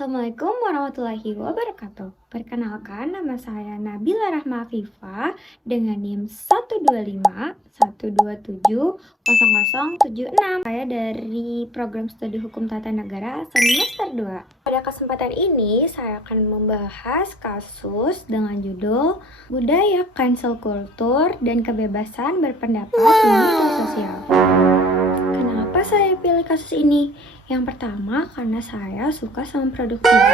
Assalamualaikum warahmatullahi wabarakatuh. Perkenalkan, nama saya Nabila Rahma Afifa dengan NIM 125-127-0076. Saya dari program studi hukum tata negara semester 2. Pada kesempatan ini, saya akan membahas kasus dengan judul Budaya Cancel Culture dan Kebebasan Berpendapat di Media Sosial. Kenapa saya pilih kasus ini? Yang pertama, karena saya suka sama produk TV.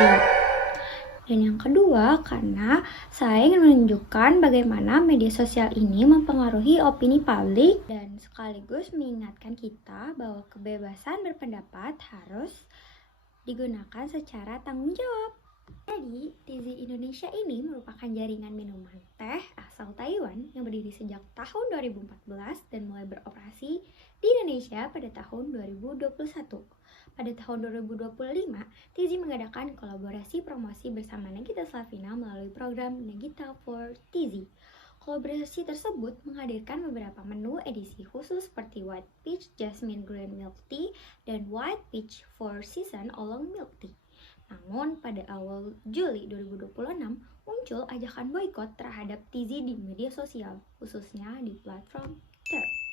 Dan yang kedua, karena saya ingin menunjukkan bagaimana media sosial ini mempengaruhi opini publik dan sekaligus mengingatkan kita bahwa kebebasan berpendapat harus digunakan secara tanggung jawab. Jadi, Tizi Indonesia ini merupakan jaringan minuman teh asal Taiwan yang berdiri sejak tahun 2014 dan mulai beroperasi di Indonesia pada tahun 2021. Pada tahun 2025, Tizi mengadakan kolaborasi promosi bersama Nagita Slavina melalui program Nagita for Tizi. Kolaborasi tersebut menghadirkan beberapa menu edisi khusus seperti White Peach Jasmine Green Milk Tea dan White Peach Four Seasons Oolong Milk Tea. Namun, pada awal Juli 2026, muncul ajakan boikot terhadap Tizi di media sosial, khususnya di platform Threads.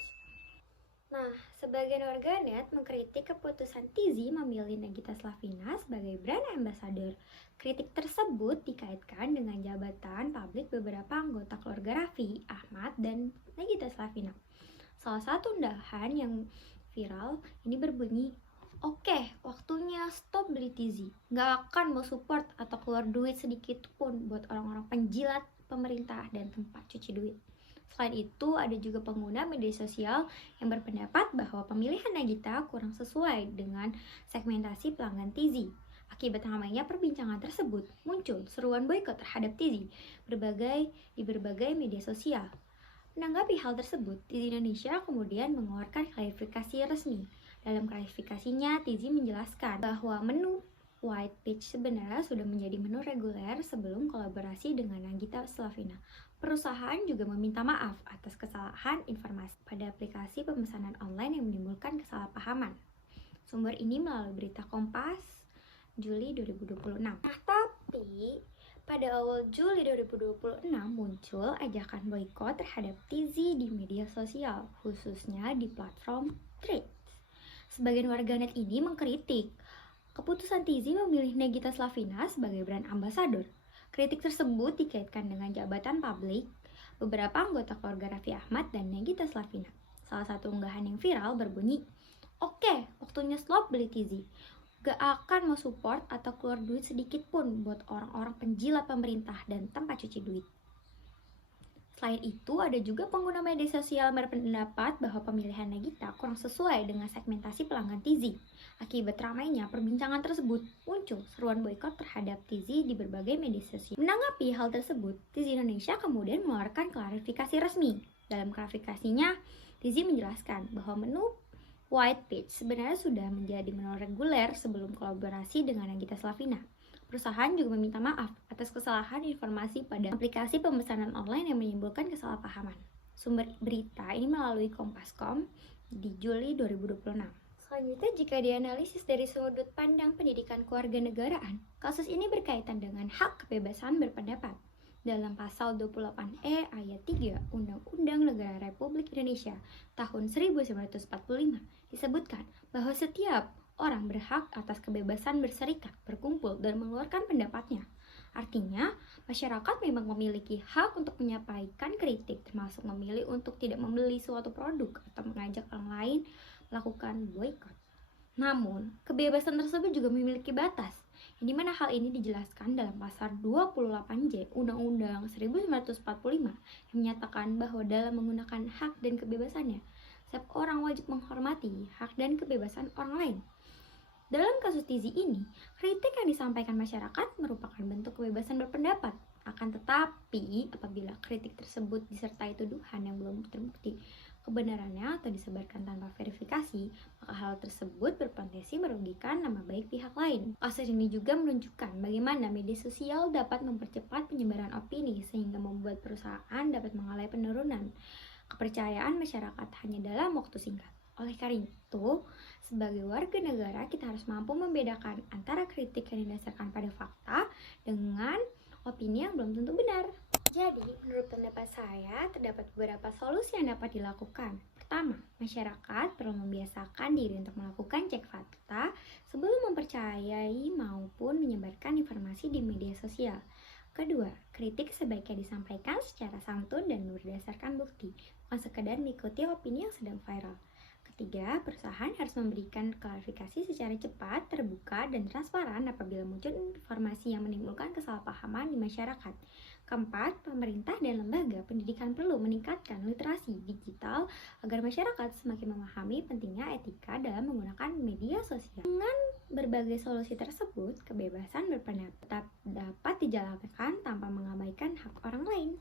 Nah, sebagian warganet mengkritik keputusan Tizi memilih Nagita Slavina sebagai brand ambassador. Kritik tersebut dikaitkan dengan jabatan publik beberapa anggota keluarga Raffi Ahmad dan Nagita Slavina. Salah satu unggahan yang viral ini berbunyi, "Oke, waktunya stop beli Tizi. Gak akan mau support atau keluar duit sedikit pun buat orang-orang penjilat pemerintah dan tempat cuci duit." Selain itu, ada juga pengguna media sosial yang berpendapat bahwa pemilihan Nagita kurang sesuai dengan segmentasi pelanggan Tizi. Akibat ramainya perbincangan tersebut, muncul seruan boikot terhadap Tizi di berbagai media sosial. Menanggapi hal tersebut, Tizi Indonesia kemudian mengeluarkan klarifikasi resmi. Dalam klarifikasinya, Tizi menjelaskan bahwa menu White Peach sebenarnya sudah menjadi menu reguler sebelum kolaborasi dengan Nagita Slavina. Perusahaan juga meminta maaf atas kesalahan informasi pada aplikasi pemesanan online yang menimbulkan kesalahpahaman. Sumber ini melalui berita Kompas, Juli 2026. Nah, tapi pada awal Juli 2026 muncul ajakan boikot terhadap Tizi di media sosial, khususnya di platform Threads. Sebagian warganet ini mengkritik keputusan Tizi memilih Nagita Slavina sebagai brand ambassador. Kritik tersebut dikaitkan dengan jabatan publik beberapa anggota keluarga Raffi Ahmad dan Nagita Slavina. Salah satu unggahan yang viral berbunyi, "Oke, waktunya stop beli Tizi. Gak akan mau support atau keluar duit sedikit pun buat orang-orang penjilat pemerintah dan tempat cuci duit." Selain itu, ada juga pengguna media sosial berpendapat bahwa pemilihan Nagita kurang sesuai dengan segmentasi pelanggan Tizi. Akibat ramainya perbincangan tersebut, muncul seruan boikot terhadap Tizi di berbagai media sosial. Menanggapi hal tersebut, Tizi Indonesia kemudian mengeluarkan klarifikasi resmi. Dalam klarifikasinya, Tizi menjelaskan bahwa menu White Peach sebenarnya sudah menjadi menu reguler sebelum kolaborasi dengan Nagita Slavina. Perusahaan juga meminta maaf atas kesalahan informasi pada aplikasi pemesanan online yang menimbulkan kesalahpahaman. Sumber berita ini melalui Kompas.com di Juli 2026. Selanjutnya, jika dianalisis dari sudut pandang pendidikan kewarganegaraan, kasus ini berkaitan dengan hak kebebasan berpendapat. Dalam pasal 28E ayat 3 Undang-Undang Negara Republik Indonesia tahun 1945 disebutkan bahwa setiap orang berhak atas kebebasan berserikat, berkumpul, dan mengeluarkan pendapatnya. Artinya, masyarakat memang memiliki hak untuk menyampaikan kritik, termasuk memilih untuk tidak membeli suatu produk atau mengajak orang lain melakukan boikot. Namun, kebebasan tersebut juga memiliki batas, di mana hal ini dijelaskan dalam pasal 28J Undang-Undang 1945 yang menyatakan bahwa dalam menggunakan hak dan kebebasannya, setiap orang wajib menghormati hak dan kebebasan orang lain. Dalam kasus Tizi ini, kritik yang disampaikan masyarakat merupakan bentuk kebebasan berpendapat. Akan tetapi, apabila kritik tersebut disertai tuduhan yang belum terbukti kebenarannya atau disebarkan tanpa verifikasi, maka hal tersebut berpotensi merugikan nama baik pihak lain. Kasus ini juga menunjukkan bagaimana media sosial dapat mempercepat penyebaran opini sehingga membuat perusahaan dapat mengalami penurunan kepercayaan masyarakat hanya dalam waktu singkat. Oleh karena itu, sebagai warga negara kita harus mampu membedakan antara kritik yang didasarkan pada fakta dengan opini yang belum tentu benar. Jadi, menurut pendapat saya, terdapat beberapa solusi yang dapat dilakukan. Pertama, masyarakat perlu membiasakan diri untuk melakukan cek fakta sebelum mempercayai maupun menyebarkan informasi di media sosial. Kedua, kritik sebaiknya disampaikan secara santun dan berdasarkan bukti, bukan sekedar mengikuti opini yang sedang viral. Ketiga, perusahaan harus memberikan klarifikasi secara cepat, terbuka, dan transparan apabila muncul informasi yang menimbulkan kesalahpahaman di masyarakat. Keempat, pemerintah dan lembaga pendidikan perlu meningkatkan literasi digital agar masyarakat semakin memahami pentingnya etika dalam menggunakan media sosial. Dengan berbagai solusi tersebut, kebebasan berpendapat dapat dijalankan tanpa mengabaikan hak orang lain.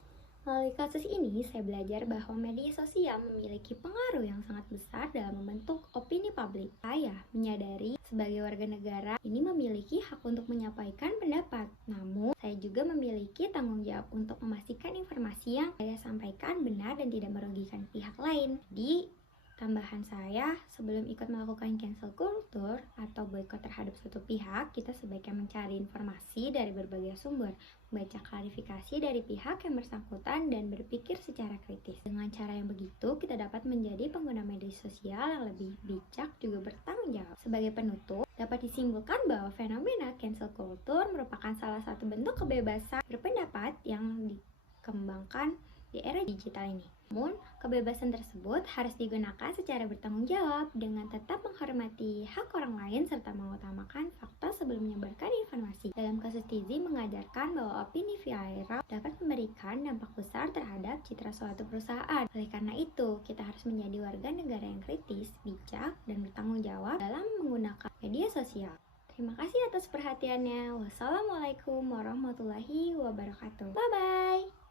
Melalui kasus ini, saya belajar bahwa media sosial memiliki pengaruh yang sangat besar dalam membentuk opini publik. Saya menyadari sebagai warga negara ini memiliki hak untuk menyampaikan pendapat. Namun, saya juga memiliki tanggung jawab untuk memastikan informasi yang saya sampaikan benar dan tidak merugikan pihak lain. Tambahan saya, sebelum ikut melakukan cancel culture atau boykot terhadap suatu pihak, kita sebaiknya mencari informasi dari berbagai sumber, membaca klarifikasi dari pihak yang bersangkutan, dan berpikir secara kritis. Dengan cara yang begitu, kita dapat menjadi pengguna media sosial yang lebih bijak juga bertanggung jawab. Sebagai penutup, dapat disimpulkan bahwa fenomena cancel culture merupakan salah satu bentuk kebebasan berpendapat yang dikembangkan di era digital ini. Namun, kebebasan tersebut harus digunakan secara bertanggung jawab dengan tetap menghormati hak orang lain serta mengutamakan fakta sebelum menyebarkan informasi. Dalam kasus Tizi mengajarkan bahwa opini viral dapat memberikan dampak besar terhadap citra suatu perusahaan. Oleh karena itu, kita harus menjadi warga negara yang kritis, bijak, dan bertanggung jawab dalam menggunakan media sosial. Terima kasih atas perhatiannya. Wassalamualaikum warahmatullahi wabarakatuh. Bye-bye.